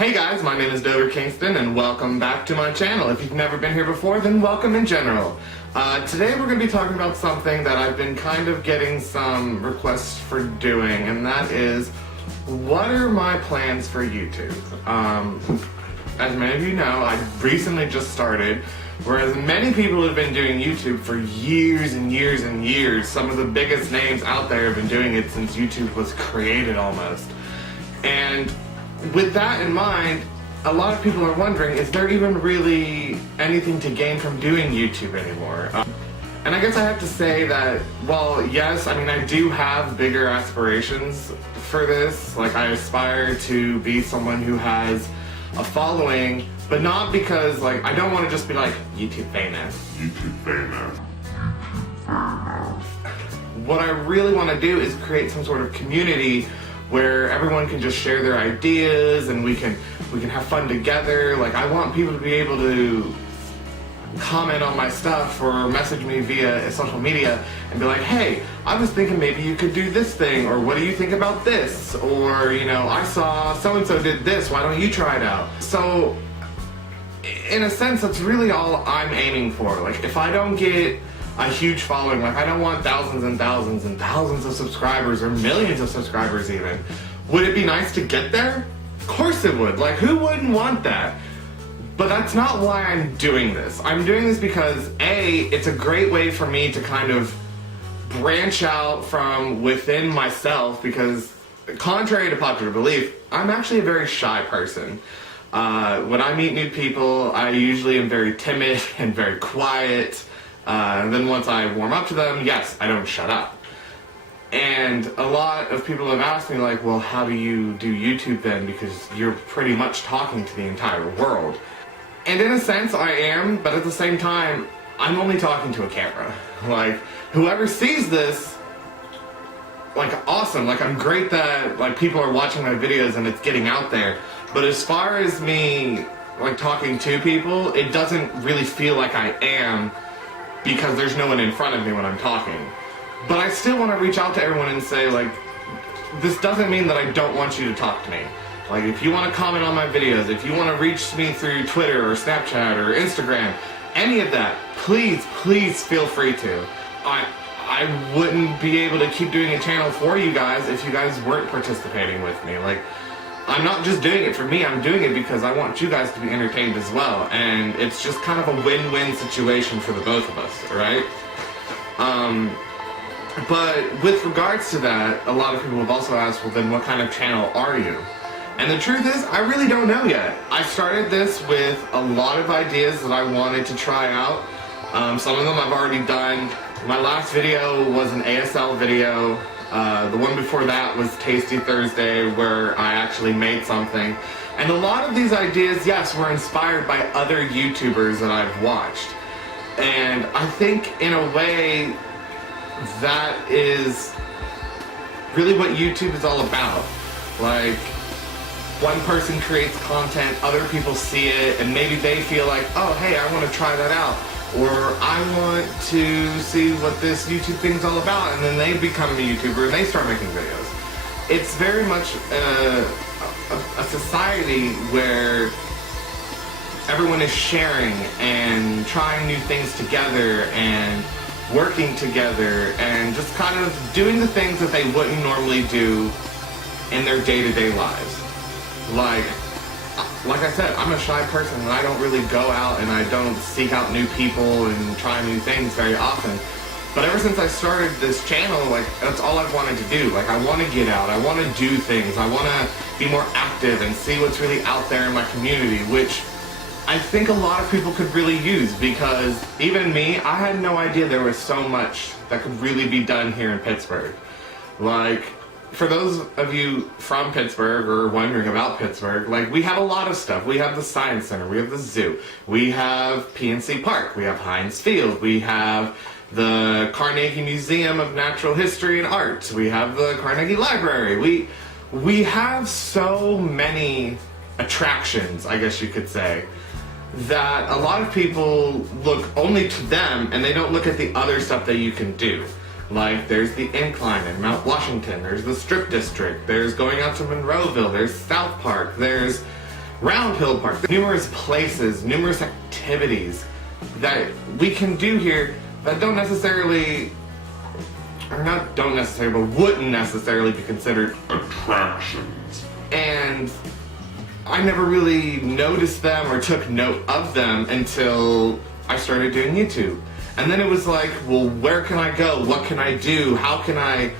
Hey guys, my name is Kingston and welcome back to my channel. If you've never been here before, then welcome in general. Today we're going to be talking about something that I've been kind of getting some requests for doing, and that is, what are my plans for YouTube? As many of you know, I recently just started, whereas many people have been doing YouTube for years and years and years. Some of the biggest names out there have been doing it since YouTube was created almost. And with that in mind, a lot of people are wondering, is there even really anything to gain from doing YouTube anymore? And I guess I have to say that, well, yes, I mean, I do have bigger aspirations for this. Like, I aspire to be someone who has a following, but not because, like, I don't want to just be like, YouTube famous. What I really want to do is create some sort of community where everyone can just share their ideas and we can have fun together. Like, I want people to be able to comment on my stuff or message me via social media and be like, hey, I was thinking maybe you could do this thing, or what do you think about this? Or, you know, I saw so-and-so did this, why don't you try it out? So, in a sense, that's really all I'm aiming for. Like, if I don't get a huge following, like, I don't want thousands and thousands and thousands of subscribers or millions of subscribers even. Would it be nice to get there? Of course it would. Like, who wouldn't want that? But that's not why I'm doing this. I'm doing this because, A, it's a great way for me to kind of branch out from within myself, because contrary to popular belief, I'm actually a very shy person. When I meet new people, I usually am very timid and very quiet. And then once I warm up to them, yes, I don't shut up. And a lot of people have asked me, like, well, how do you do YouTube then? Because you're pretty much talking to the entire world. And in a sense, I am, but at the same time, I'm only talking to a camera. Like, whoever sees this, like, awesome. Like, I'm great that, like, people are watching my videos and it's getting out there. But as far as me, like, talking to people, it doesn't really feel like I am, because there's no one in front of me when I'm talking. But I still want to reach out to everyone and say, like, this doesn't mean that I don't want you to talk to me. Like, if you want to comment on my videos, if you want to reach me through Twitter or Snapchat or Instagram, any of that, please, please feel free to. I wouldn't be able to keep doing a channel for you guys if you guys weren't participating with me. Like, I'm not just doing it for me, I'm doing it because I want you guys to be entertained as well. And it's just kind of a win-win situation for the both of us, right? But with regards to that, a lot of people have also asked, well, then what kind of channel are you? And the truth is, I really don't know yet. I started this with a lot of ideas that I wanted to try out. Some of them I've already done. My last video was an ASL video. The one before that was Tasty Thursday, where I actually made something. And a lot of these ideas, yes, were inspired by other YouTubers that I've watched. And I think, in a way, that is really what YouTube is all about. Like, one person creates content, other people see it, and maybe they feel like, oh, hey, I want to try that out. Or I want to see what this YouTube thing's all about, and then they become a YouTuber and they start making videos. It's very much a society where everyone is sharing and trying new things together and working together and just kind of doing the things that they wouldn't normally do in their day-to-day lives. Like I said, I'm a shy person and I don't really go out and I don't seek out new people and try new things very often. But ever since I started this channel, like, that's all I've wanted to do. Like, I want to get out, I want to do things, I want to be more active and see what's really out there in my community, which I think a lot of people could really use, because even me, I had no idea there was so much that could really be done here in Pittsburgh. Like, for those of you from Pittsburgh or wondering about Pittsburgh, like, we have a lot of stuff. We have the Science Center, we have the zoo, we have PNC Park, we have Heinz Field, we have the Carnegie Museum of Natural History and Art, we have the Carnegie Library. We have so many attractions, I guess you could say, that a lot of people look only to them and they don't look at the other stuff that you can do. Like, there's the Incline in Mount Washington, there's the Strip District, there's going out to Monroeville, there's South Park, there's Round Hill Park, numerous places, numerous activities that we can do here that don't necessarily, or not don't necessarily, but wouldn't necessarily be considered attractions. And I never really noticed them or took note of them until I started doing YouTube. And then it was like, well, where can I go? What can I do? How can I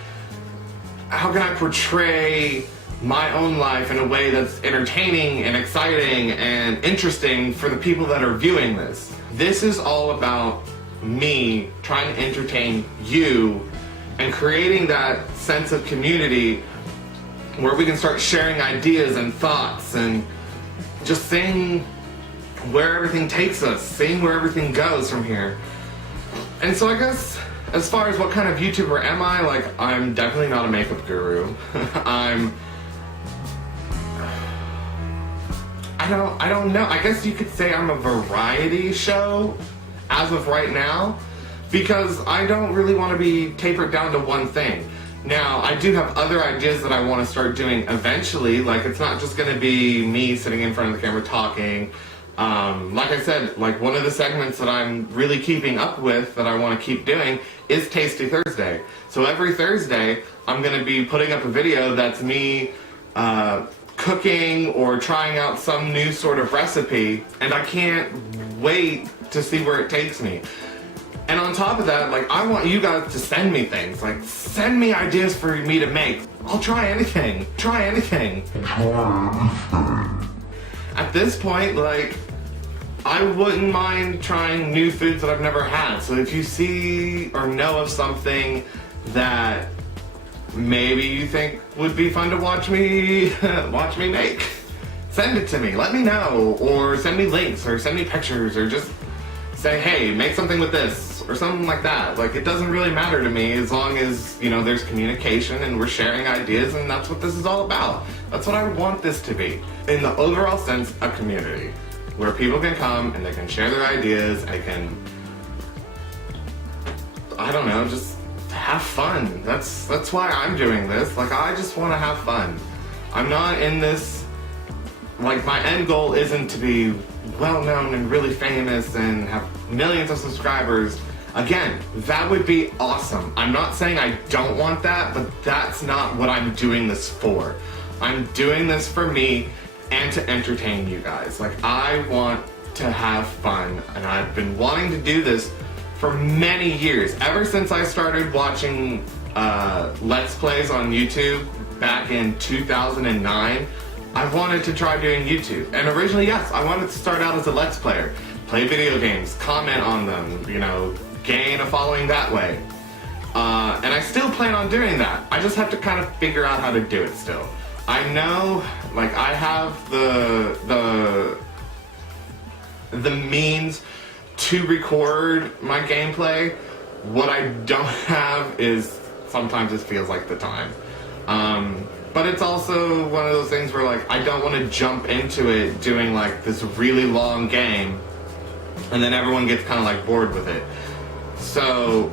portray my own life in a way that's entertaining and exciting and interesting for the people that are viewing this? This is all about me trying to entertain you and creating that sense of community where we can start sharing ideas and thoughts and just seeing where everything takes us, seeing where everything goes from here. And so I guess as far as what kind of YouTuber am I, like, I'm definitely not a makeup guru. I don't know. I guess you could say I'm a variety show as of right now, because I don't really want to be tapered down to one thing. Now, I do have other ideas that I want to start doing eventually. Like, it's not just going to be me sitting in front of the camera talking. Like I said, like, one of the segments that I'm really keeping up with that I want to keep doing is Tasty Thursday. So every Thursday, I'm going to be putting up a video that's me cooking or trying out some new sort of recipe, and I can't wait to see where it takes me. And on top of that, like, I want you guys to send me things. Like, send me ideas for me to make. I'll try anything. Try anything. At this point, like, I wouldn't mind trying new foods that I've never had. So if you see or know of something that maybe you think would be fun to watch me make, send it to me. Let me know, or send me links, or send me pictures, or just say, hey, make something with this, or something like that. Like, it doesn't really matter to me as long as, you know, there's communication and we're sharing ideas, and that's what this is all about. That's what I want this to be. In the overall sense, a community where people can come and they can share their ideas, they can, I don't know, just have fun. That's why I'm doing this. Like, I just want to have fun. I'm not in this, like, my end goal isn't to be well known and really famous and have millions of subscribers. Again, that would be awesome. I'm not saying I don't want that, but that's not what I'm doing this for. I'm doing this for me and to entertain you guys. Like, I want to have fun, and I've been wanting to do this for many years. Ever since I started watching Let's Plays on YouTube back in 2009, I wanted to try doing YouTube. And originally, yes, I wanted to start out as a Let's Player, play video games, comment on them, you know, gain a following that way. And I still plan on doing that. I just have to kind of figure out how to do it still. I know, like, I have the means to record my gameplay. What I don't have is, sometimes it feels like the time. But it's also one of those things where, like, I don't want to jump into it doing, like, this really long game and then everyone gets kind of, like, bored with it. So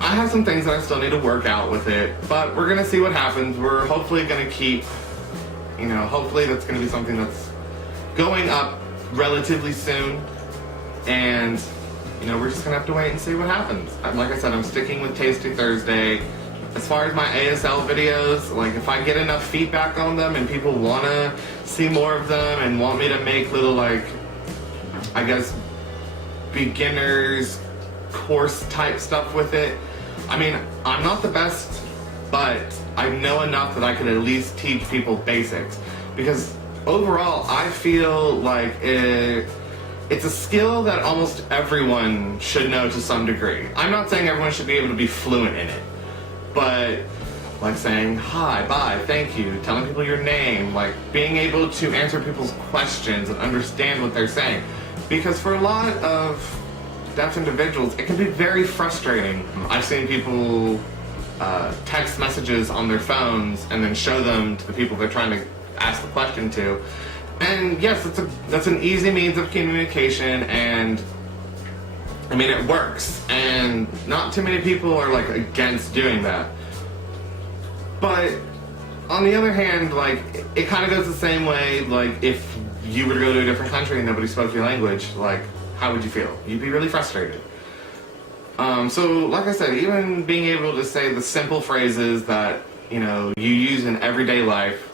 I have some things that I still need to work out with it, but we're gonna see what happens. We're hopefully gonna keep, you know, hopefully that's gonna be something that's going up relatively soon, and, you know, we're just gonna have to wait and see what happens. Like I said, I'm sticking with Tasty Thursday. As far as my ASL videos, like, if I get enough feedback on them and people wanna see more of them and want me to make little, like, I guess, beginners course type stuff with it. I mean, I'm not the best, but I know enough that I can at least teach people basics. Because overall, I feel like it's a skill that almost everyone should know to some degree. I'm not saying everyone should be able to be fluent in it, but like saying hi, bye, thank you, telling people your name, like being able to answer people's questions and understand what they're saying. Because for a lot of deaf individuals, it can be very frustrating. I've seen people text messages on their phones and then show them to the people they're trying to ask the question to. And yes, that's an easy means of communication, and I mean, it works, and not too many people are like against doing that. But on the other hand, like, it kind of goes the same way, like, if you were to go to a different country and nobody spoke your language, like, how would you feel? You'd be really frustrated. So, like I said, even being able to say the simple phrases that, you know, you use in everyday life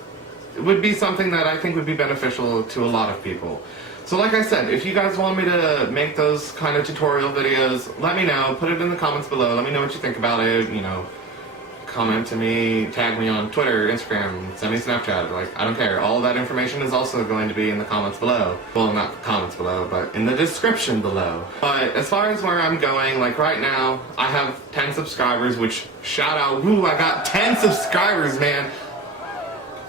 would be something that I think would be beneficial to a lot of people. So like I said, if you guys want me to make those kind of tutorial videos, let me know. Put it in the comments below. Let me know what you think about it. You know, comment to me, tag me on Twitter, Instagram, send me Snapchat. Like, I don't care. All that information is also going to be in the comments below. Well, not the comments below, but in the description below. But as far as where I'm going, like right now, I have 10 subscribers, which shout out, woo, I got 10 subscribers, man.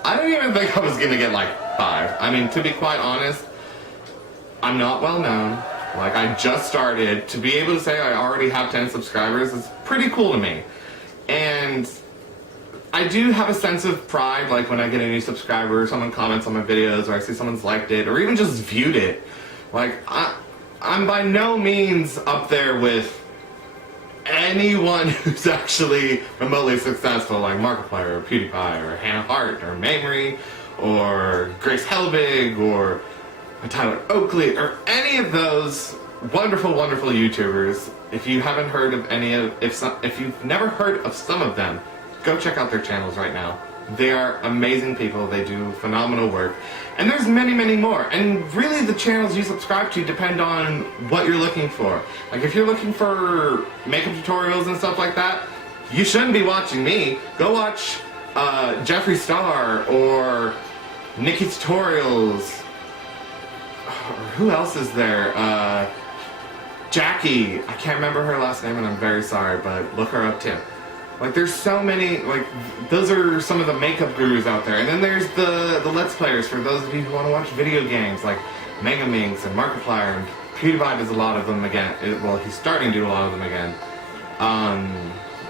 I didn't even think I was gonna get like 5. I mean, to be quite honest, I'm not well known. Like, I just started. To be able to say I already have 10 subscribers is pretty cool to me. And I do have a sense of pride, like when I get a new subscriber, or someone comments on my videos, or I see someone's liked it, or even just viewed it. Like, I'm by no means up there with anyone who's actually remotely successful, like Markiplier, or PewDiePie, or Hannah Hart, or Mamrie, or Grace Helbig, or Tyler Oakley, or any of those wonderful, wonderful YouTubers. If you haven't heard of any of, if you've never heard of some of them, go check out their channels right now. They are amazing people. They do phenomenal work. And there's many, many more. And really the channels you subscribe to depend on what you're looking for. Like if you're looking for makeup tutorials and stuff like that, you shouldn't be watching me. Go watch Jeffree Star or Nikki Tutorials. Who else is there? Jackie. I can't remember her last name and I'm very sorry, but look her up too. Like there's so many, like those are some of the makeup gurus out there. And then there's the Let's Players for those of you who want to watch video games like Mega Minx and Markiplier, and PewDiePie does a lot of them again. Well, he's starting to do a lot of them again.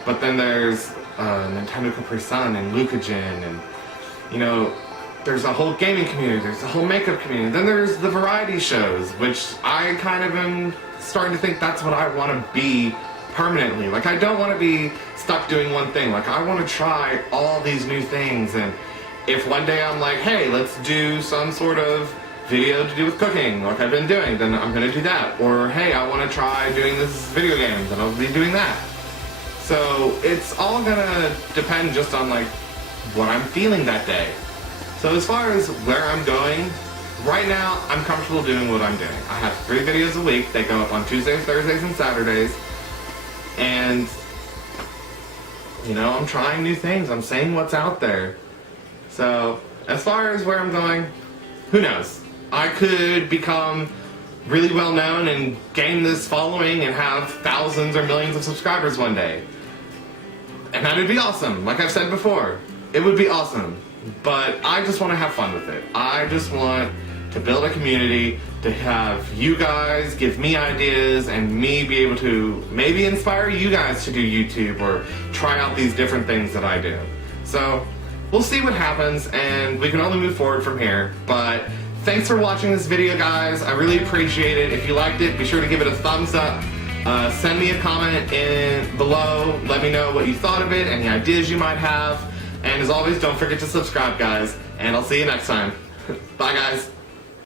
But then there's Nintendo Capri Sun and Lucagen, and you know, there's a whole gaming community, there's a whole makeup community. Then there's the variety shows, which I kind of am starting to think that's what I want to be permanently. Like I don't want to be stuck doing one thing. Like I want to try all these new things, and if one day I'm like, hey, let's do some sort of video to do with cooking like I've been doing, then I'm gonna do that. Or hey, I want to try doing this video games, and I'll be doing that. So it's all gonna depend just on like what I'm feeling that day. So as far as where I'm going, right now I'm comfortable doing what I'm doing. I have 3 videos a week. They go up on Tuesdays, Thursdays, and Saturdays. And, you know, I'm trying new things. I'm saying what's out there. So, as far as where I'm going, who knows? I could become really well known and gain this following and have thousands or millions of subscribers one day. And that would be awesome. Like I've said before, it would be awesome. But I just want to have fun with it. I just want to build a community, to have you guys give me ideas and me be able to maybe inspire you guys to do YouTube or try out these different things that I do. So we'll see what happens, and we can only move forward from here. But thanks for watching this video, guys. I really appreciate it. If you liked it, be sure to give it a thumbs up. Send me a comment below. Let me know what you thought of it, any ideas you might have. And as always, don't forget to subscribe, guys. And I'll see you next time. Bye, guys.